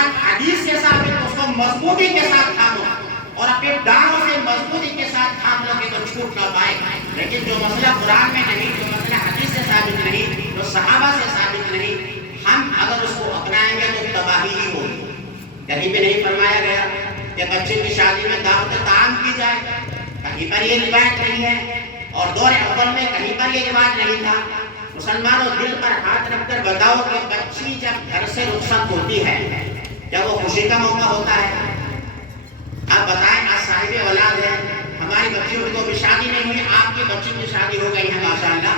بات حدیث کے ساتھ اس کو مضبوطی کے ساتھ تھامو اور اپنے داؤں سے مضبوطی کے ساتھ تھام لو کہ تو چھوٹ نہ پائے. لیکن جو مسئلہ قرآن میں نہیں، جو مسئلہ حدیث سے ثابت نہیں، جو صحابہ سے ثابت نہیں، ہم اگر اس کو اپنائیں گے تو تباہی ہی ہوگی. کہیں پہ نہیں فرمایا گیا کہ بچے کی شادی میں دعوت طعام کی جائے، کہیں پر یہ روایت نہیں ہے. اور دور اول میں کہیں پر یہ رواج نہیں تھا. مسلمانوں دل پر ہاتھ رکھ کر بتاؤ کہ بچی جب گھر سے رخصت ہوتی ہے، جب وہ خوشی کا موقع ہوتا ہے، آپ بتائیں آپ صاحب اولاد ہیں، ہماری بچیوں کی تو بھی شادی نہیں ہوئی، آپ کی بچی کی شادی ہو گئی ہے ماشاءاللہ.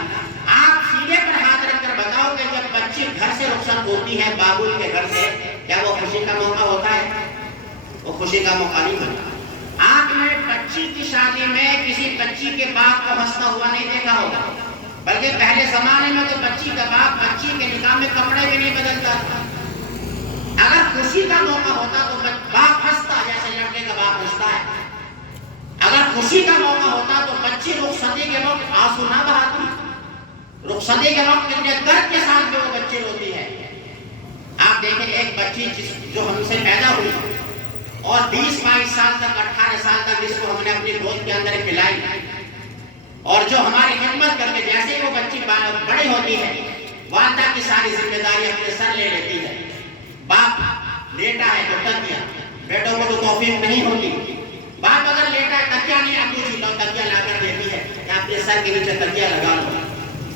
آپ سینے پر ہاتھ رکھ کر بتاؤ کہ جب بچی گھر سے رخصت ہوتی ہے بابول کے گھر سے، کیا وہ خوشی کا موقع ہوتا ہے؟ وہ خوشی کا موقع نہیں ہوتا. آپ نے بچی کی شادی میں کسی بچی کے باپ کو ہنستا ہوا نہیں دیکھا ہوگا، بلکہ پہلے زمانے میں تو بچی کا باپ بچی کے نکاح میں کپڑے بھی نہیں بدلتا تھا. اگر خوشی کا موقع ہوتا تو باپ ہنستا جیسے لڑکے کا باپ ہنستا ہے. اگر خوشی کا موقع ہوتا تو بچی رخصتی کے وقت آنسو نہ بہاتی. رخصتی کے وقت کتنے درد کے ساتھ میں وہ بچی روتی ہے. آپ دیکھیں ایک بچی جو ہم سے پیدا ہوئی اور 20-22 سال تک 18 سال تک جس کو ہم نے اپنی گود کے اندر کھلائی، اور جو ہماری خدمت کر کے جیسے وہ بچی بڑی ہوتی ہے، والدہ کی ساری ذمہ داری اپنے سر لے لیتی ہے. باپ لیٹا ہے تو تکیا، بیٹوں کو تو توفیق نہیں ہوتی. باپ اگر لیٹا ہے تکیا نہیں آتی تھی تو تکیا لا کر دیتی ہے کہ اپنے سر کے نیچے تکیا لگا لو.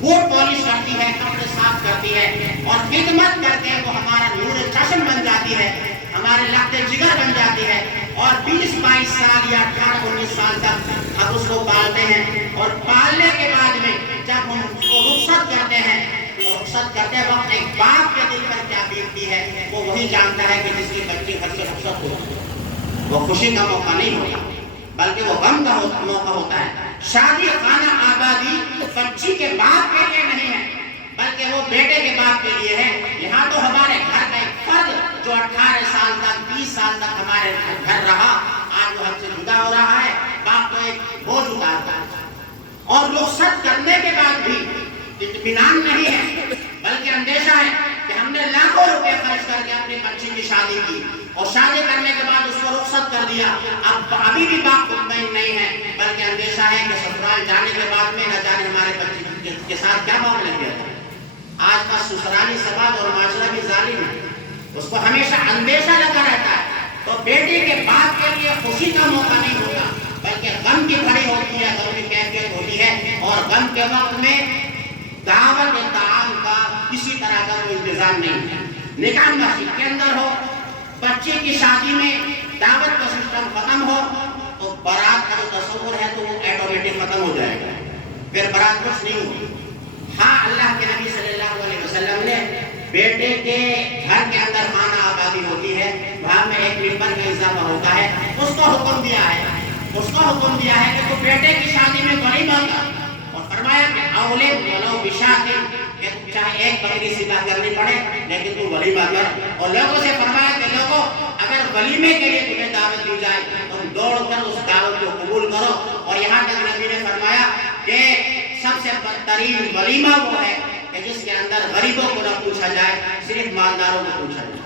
بوٹ پالش کرتی ہے، کپڑے صاف کرتی ہے، اور خدمت کر کے وہ ہمارا نور چشم بن جاتی ہے، ہمارے لخت جگر بن جاتی ہے. اور 20-22 سال یا 18-19 سال تک ہم اس کو پالتے ہیں، اور پالنے کے بعد میں جب ہم اس کو رخصت کرتے ہیں، رخصت کرتے وقت ایک باپ کے دل پر کیا بیتتی ہے وہ وہی جانتا ہے کہ جس کی بچی گھر سے رخصت ہو. وہ خوشی کا موقع نہیں ہوتا بلکہ وہ غم کا موقع ہوتا ہے. شادی خانہ آبادی بچی کے باپ کے لیے نہیں ہے بلکہ وہ بیٹے کے باپ کے لیے ہے. یہاں تو ہمارے گھر کا ایک فرد جو 18 سال تک 20 سال تک ہمارے گھر رہا، آج وہ ہم سے جدا ہو رہا ہے. باپ کو ایک بوجھ اتارتا ہے، اور رخصت کرنے کے بعد بھی اطمینان نہیں ہے بلکہ اندیشہ ہے کہ ہم نے لاکھوں روپے خرچ کر کے اپنی بچی کی شادی کی، اور شادی کرنے کے بعد اس کو رخصت کر دیا. اب ابھی بھی باپ مطمئن نہیں ہے بلکہ اندیشہ ہے کہ سسرال جانے کے بعد میں نہ جانے ہمارے بچے کے ساتھ کیا معاملہ کیا جائے. آج کا سسرالی سماج اور معاشرہ بھی ظالم ہے، اس کو ہمیشہ اندیشہ لگا رہتا ہے. تو بیٹے کے باپ کے لیے خوشی کا موقع نہیں ہوتا بلکہ غم کی گھڑی ہوتی ہے، غم کی کیفیت ہوتی ہے. اور غم کے وقت میں دعوت طعام کا کسی طرح کا کوئی انتظام نہیں ہے. نکاح مسجد کے اندر ہو، بچے کی شادی میں دعوت کا سسٹم ختم ہو تو بارات کا جو تصور ہے تو وہ آٹومیٹک ختم ہو جائے گا، پھر بارات کچھ نہیں ہوگی. ہاں، اللہ کے نبی صلی اللہ علیہ وسلم نے بیٹے کے گھر کے اندر خانہ آبادی ہوتی ہے، وہاں میں ایک ممبر کا اضافہ ہوتا ہے، اس کو حکم دیا ہے کہ تو بیٹے کی شادی میں ولیمہ کر، اور فرمایا کہ اولے ولو بشاۃ، کہ چاہے ایک بکری ذبح کرنی پڑے لیکن تو ولیمہ کر. اور لوگوں سے فرمایا کہ لوگوں اگر ولیمے کے لیے تمہیں دعوت دی جائے تو تم دوڑ کر اس دعوت کو قبول کرو. اور یہاں تک نبی نے فرمایا کہ سب سے بدترین ولیمہ وہ ہے کہ جس کے اندر غریبوں کو نہ پوچھا جائے، صرف مالداروں کو پوچھا جائے.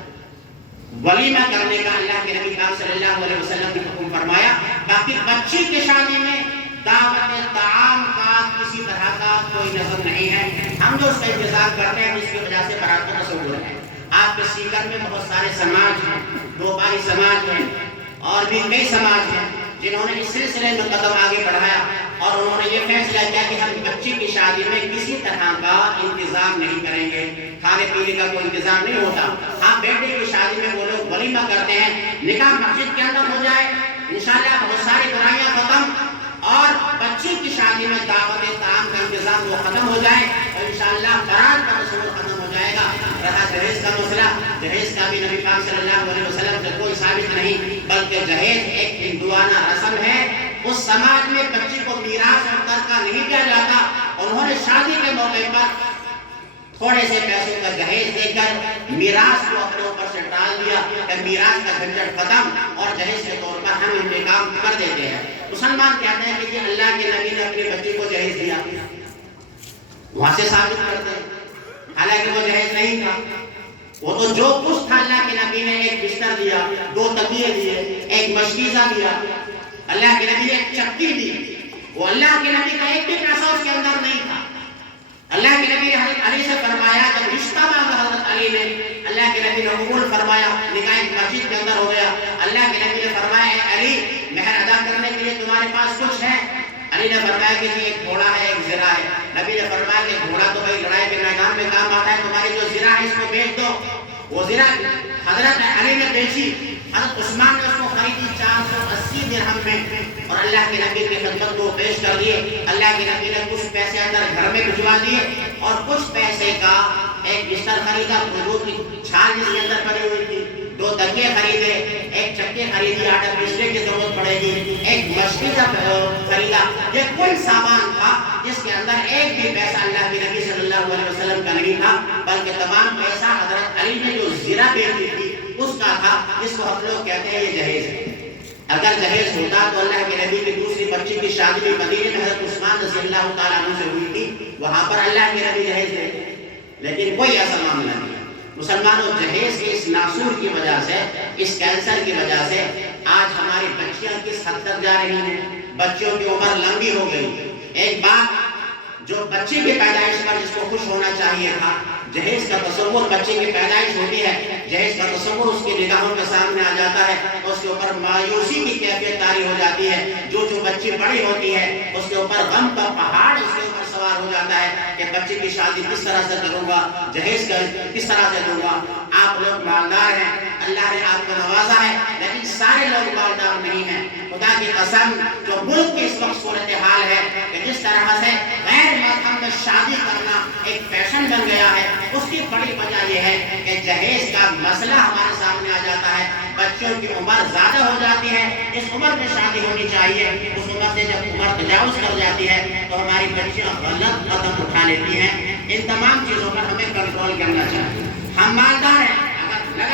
ولیمہ کرنے کا اللہ کے نبی صلی اللہ علیہ وسلم نے حکم فرمایا. باقی بچی کی شادی میں دعوت طعام کا کسی طرح کا کوئی نظم نہیں ہے. ہم جو اس کا انتظار کرتے ہیں جس کی وجہ سے باراتوں کا تصور ہے. آپ کے سیکر میں بہت سارے سماج ہیں، دوباری سماج ہیں، اور بھی کئی سماج ہیں جنہوں نے اس سلسلے میں قدم آگے بڑھایا اور انہوں نے یہ فیصلہ کیا کہ ہم بچی کی شادی میں کسی طرح کا انتظام نہیں کریں گے، کھانے پینے کا کوئی انتظام نہیں ہوتا. ہاں، بیٹے کی شادی میں وہ لوگ ولیمہ کرتے ہیں، نکاح مسجد کے اندر ہو جائے، انشاءاللہ بہت ساری برائیاں ختم، اور بچی کی شادی میں دعوت طعام کا انتظام وہ ختم ہو جائے، اور انشاءاللہ بارات کا تصور ختم ہو جائے گا. رہا جہیز کا مسئلہ، جہیز کا بھی نبی پاک صلی اللہ علیہ وسلم سے کوئی ثابت نہیں بلکہ جہیز ایک ہندوانہ رسم ہے. اس سماج میں بچی کو میراث اور ترکہ نہیں دیا جاتا. انہوں نے شادی کے موقع پر تھوڑے سے پیسوں کا جہیز دے کر میراث کو اپنے اوپر سے ٹال دیا کہ میراث کا جھنجٹ ختم، اور جہیز کے طور پر ہم انتقام کر دیتے ہیں. مسلمان کہتے ہیں کہ یہ اللہ کے نبی نے اپنی بچی کو جہیز دیا، وہاں سے ثابت کرتے ہیں حالانکہ وہ جہیز نہیں تھا. وہ تو جو کچھ تھا اللہ کے نبی نے ایک بستر دیا، 2 تکیے دیے، ایک مشکیزہ دیا، اللہ کے نبی نے ایک چکی دی. وہ اللہ کے نبی کا ایک بھی پیسہ اس کے اندر نہیں تھا. اللہ کے نبی نے حضرت علی سے فرمایا، جب رشتہ مانگا حضرت علی نے، اللہ کے نبی نے قبول فرمایا، نکاح مسجد کے اندر ہو گیا. اللہ کے نبی نے فرمایا اے علی مہر ادا کرنے کے لیے تمہارے پاس کچھ ہے؟ علی نے فرمایا کہ ایک گھوڑا ہے، ایک زرہ ہے. نبی نے فرمایا کہ گھوڑا تو بھائی لڑائی کے میدان میں کام آتا ہے، تمہاری جو زرہ ہے اس کو بیچ دو. وہ زرہ حضرت علی نے بیچی. حضرت عثمان نے اس کو خریدی 480 درہم میں اور اللہ کے نبی کی خدمت کو پیش کر دیے. اللہ کے نبی نے کچھ پیسے اندر گھر میں بھجوا دیے اور کچھ پیسے کا ایک بستر خریدا، کھجور کی چھال جس کے اندر پڑی ہوئی تھی، 2 تکیے خریدے، ایک چکی خریدی، آٹا پیسنے کی ضرورت پڑے گی، ایک مشکیزہ خریدا. یہ کوئی سامان تھا جس کے اندر ایک بھی پیسہ اللہ کے نبی صلی اللہ علیہ وسلم کا نہیں تھا، بلکہ تمام پیسہ حضرت علی نے جو زرہ بیچی تھی اس کا تھا، جس کو ہم لوگ کہتے ہیں یہ جہیز ہے. اگر جہیز ہوتا تو اللہ کے نبی کی دوسری بچی کی شادی بھی مدینے میں حضرت عثمان رضی اللہ تعالیٰ عنہ سے ہوئی تھی، وہاں پر اللہ کے نبی جہیز دیتے. لیکن کوئی ایسا معاملہ نہیں. مسلمانوں، جہیز کے اس ناسور کی وجہ سے، اس کینسر کی وجہ سے آج ہماری بچیاں کس حد تک جا رہی ہیں. بچیوں کی عمر لمبی ہو گئی. ایک بات جو بچے کی پیدائش پر جس کو خوش ہونا چاہیے تھا، جہیز کا تصور بچے کی پیدائش ہوتی ہے، جہیز کا تصور اس کی نگاہوں کے سامنے آ جاتا ہے تو اس کے اوپر مایوسی کی کیفیت طاری ہو جاتی ہے. جو بچی بڑی ہوتی ہے اس کے اوپر غم کا پہاڑ اس کے اوپر سوار ہو جاتا ہے کہ بچے کی شادی کس طرح سے کروں گا، جہیز کا کس طرح سے دوں گا. آپ لوگ مالدار ہیں، اللہ نے آپ کو نوازا ہے، لیکن سارے لوگ مالدار نہیں ہیں. خدا کی قسم، جو ملک کی اس وقت صورتحال ہے کہ جس طرح سے غیر محرم میں شادی کرنا ایک فیشن بن گیا ہے، اس کی بڑی وجہ یہ ہے کہ جہیز کا مسئلہ ہمارے سامنے آ جاتا ہے. بچوں کی عمر زیادہ ہو جاتی ہے، اس عمر میں شادی ہونی چاہیے، اس عمر سے جب عمر تجاوز کر جاتی ہے تو ہماری بچیاں غلط قدم اٹھا لیتی ہیں. ان تمام چیزوں پر ہمیں کنٹرول کرنا چاہیے. ہم مالدار ہیں،